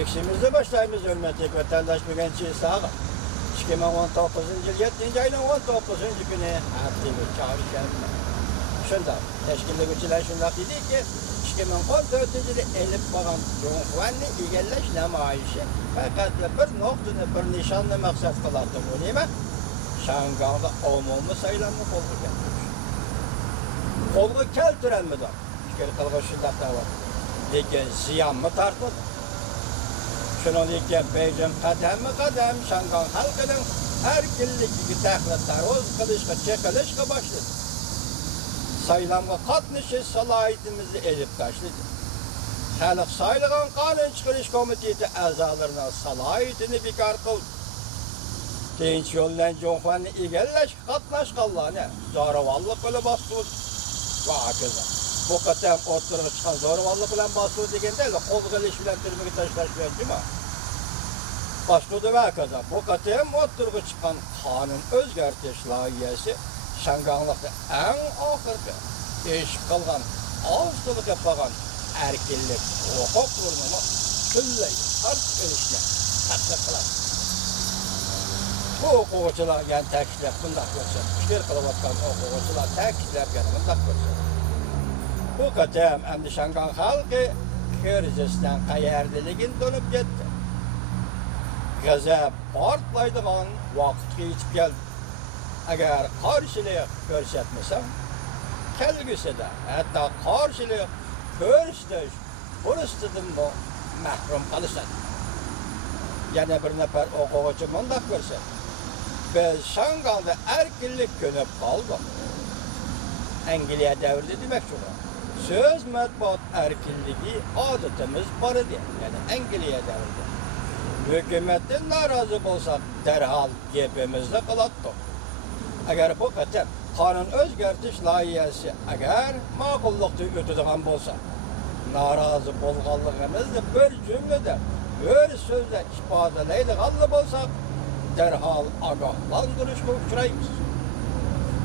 Öksümüzde başlayımız hürmetlik vatandaş bugünkü sağa. 2019 yıl 7. ayının 19. günü aktive çağrışlarında. Şunda teşkilatçılar şunda dedi ki 2014 yılı elip bakan Cumhurbaşkanı igelleş namayışı fakat bir noktada bir nişanlı maksat kılattı bu neyme? Şangağda umumi sayılanma kolgu keltirmiş. Kolgu keltiren mi da? Şükür kılgı şunda da var. Lekin ziyan mı tartmadı? Şunun için beycim kadem Şangan halkının her günlük tahlatlar oz kılışka çekilişka başladı. Sayılanma katmışı salayetimizi edip taşladı. Halk sayılgan kanun çıkış komiteti azalarına salayetini bekar kıldı. Genç yoldan Cumhurbaşkanı igelleş katlaş kallane zoravallık ile bastırdı. Vakıza. Bu kadar oturup çıkan zoravallık ile bastırdı degen değil de kol geliş bilen türmüki taşlaşıyor değil mi? Başladı vakıza. Bu kadar oturup çıkan kanun özgürtüş layihesi Şanganlıkta en ahırda değişik kalgan, ağızlılık yapan erkillik, hukuk kurumu külle harp erişine taklif kılar. Bu hukukçular yani teklif bundak görsün. Şükür kılıvatkan hukukçular teklif yani bundak görsün. Bu kadar hem de Şangan halkı Kırgızistan kayerdiligin dönüp gitti. Gazap partlaydıgan vakit geçip geldi. Eğer karşılık görsetmesem, kelgisi de hatta karşılık görüştüş, burasıdır mı mahrum kalırsan. Yani bir nefer okuyucu bundak görsen. Biz Şangal'da erkillik könüp kaldık. Anglia devirdi demek şuna. Söz matbuat erkilliği adetimiz var diye. Yani Anglia devirdi. Hükümetten narazı olsak derhal gepimizde kılattık. Eğer bu kadar kanun özgürtüş layihesi eğer makullukta ötüdüğün bolsa, narazı bolğanlığımızda bir cümlede, bir sözle ifadeleydiğinli bolsak, derhal agahlandırışma uçurayız.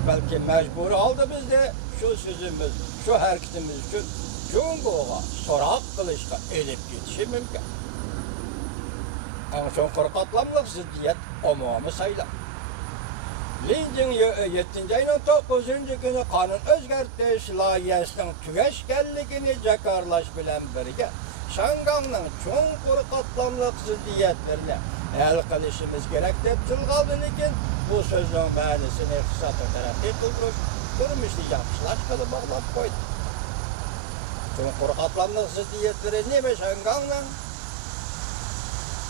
Belki mecbur aldı bizde şu sözümüz, şu hareketimiz için Cumhur'a sorak kılışka edip gitişi mümkün. Ama çok korkatlamlık ziddiyet umumi sayılar. Linjin 7. ayının 9. günü kanun özgürtüş layihesinin tügeşkenligini jakarlaş bilen birge Şangan'ın çoğunkur katlamlık ziddiyetlerine el kılışımız gerek dep tılgaldı lekin bu sözün ma'nisini kısata terakki kıldırıp durmuştu yapışlaşkalı bağlap koydu. Çoğunkur katlamlık ziddiyetleri neme Şangan'ın?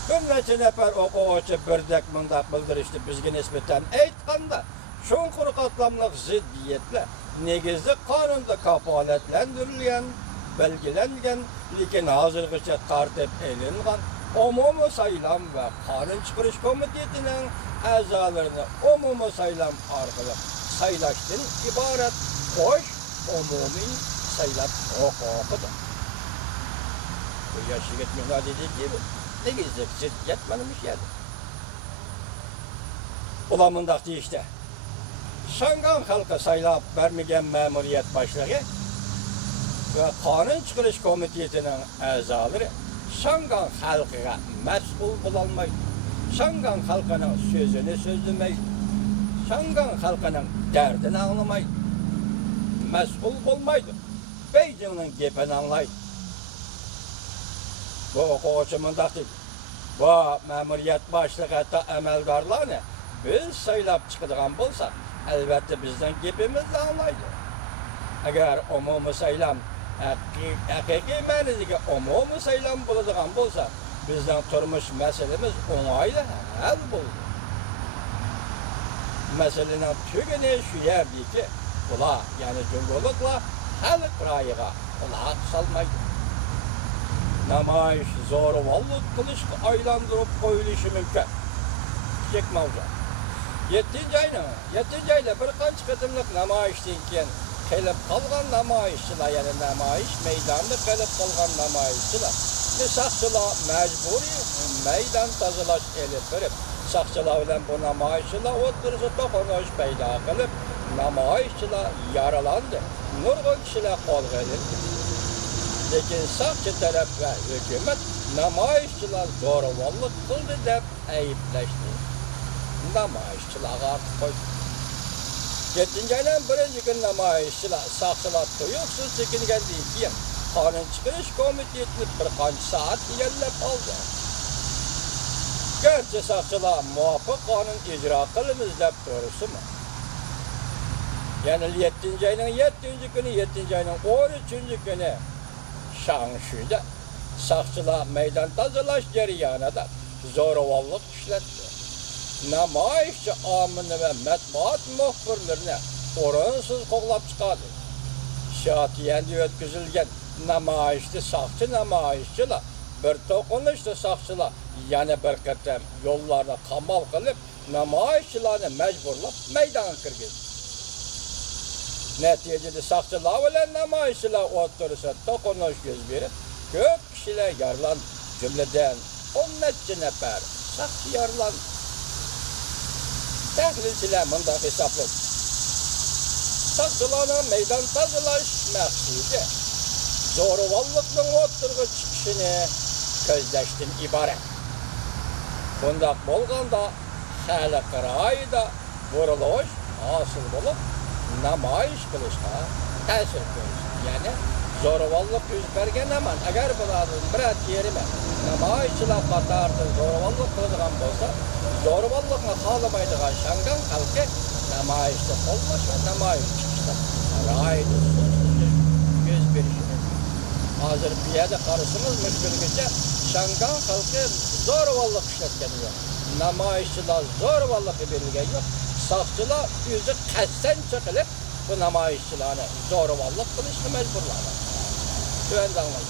Hümmetçi nefer okuyucu birdek mındak bildirişti bizge nispeten aytganda çoğunkur katlamlık ziddiyetle negizli kanunda kafaletlendirilgen, belgilengen, lekin hazırgıça tartip elingan umumi sayılam ve kanun çıkırış komitetinin azalarını umumi sayılam arkalı sayılaştın ibaret hoş umumi sayılam hukukudur. Bu yaşı gitmiyorlar dediği gibi ne gizli yetmemiş yedi. Ulamındaki işte. Şangan halkı saylap vermegen memuriyet başlığı ve kanun çıkırış komitetinin azaları Şangan halkına mesul bulanmaydı. Şangan halkının sözünü sözlemeyi, Şangan halkının derdini anlamaydı. Mesul olmaydı. Beijing'in gepini anlaydı. Bu okuyucumun da bu memuriyet başlığı hatta emelgarlarını biz saylap çıkıdığın bolsak elbette bizden gepimizi anlaydı. Eğer umumi saylam hakiki ma'nidagi umumi saylam bo'ladigan bolsa bizden turmuş meselemiz oңaylı hal bo'ldi. Meselenin tügini şu yerdeki bular yani cumhurlukla halk rayiga kulak salmaydı. Namayış, zoravallık kılışkı aylandırıp koyuluşu mümkün. Çekme olacak. 7. ayda bir kaç kıtımlık namayıştan keyin kelip kalgan namayışçılar yani namayış meydanında kelip kalgan namayışçılar. Sakçılar mecburi meydan tazılaş elip verip sakçılar bilen bu namayışçılar oturusu dokunuş peyda kılıp namayışçılar yaralandı. Nurgun kişiler kol verildi. Lekin sakçı taraf ve hükümet namoyishchilar zo'ravonlik qildi deb ayblashdi. Namoyishchilarga ortiq qo'ydi. 7-aydan 1-kun namoyishchilar soqchilar tuyuqsiz chekingandan keyin qonun chiqarish komitetini bir qancha soat egallab oldi. Garchi soqchilar muvofiq qonun ijro qilamiz deb turibsizmi? Yani 7-ayning 7-kuni, 7-ayning 13-kuni Shangshuda soqchilar maydon tozalash jarayonida zo'ravonlik ishlatdi. Namoyishchi omini va matbuot muxbirlarini o'rinsiz qo'g'lab chiqadi. Shotiyanda o'tkazilgan namoyishda soqchi namoyishchilar bir to'qinishda soqchilar yana bir qatam yo'llarni qamal qilib, namoyishchilarni majburlab maydonga kirgizdi. Natijada soqchilar bilan namoyishchilar o'rtasida to'qinish yuz berib, ko'p kishilar yaralandi. Jumladan 10 necha nafar soqchi yaralandi. Tahlilchilar bunday hisobladi. Soqchilarning maydon tozalash maqsadi zo'ravonlikning o'tirg'i chiqishini ko'zlashdan iborat. Bunday bo'lganda xalq ra'yida burilish hosil bo'lib, namoyish qilishga ta'sir ko'rsatdi. Ya'ni zo'ravonlik yuz bergan emas. Agar bularning biror yerimi namoyishchilar qatorida zo'ravonlik qiladigan bo'lsa, zo'ravonlikni xohlamaydigan Shangan xalqi namoyishda qo'llash va namoyish chiqishda ra'yida yuz berishi. Hozir bu yerda qarasangiz mushkulgacha Shangan xalqi zo'ravonlik ishlatgan yo'q. Namoyishchilar zo'ravonlikka berilgan yo'q. Soqchilar o'zi qasddan chiqilib bu namoyishchilarni zo'ravonlik qilishga majburladi. Tuandanlar.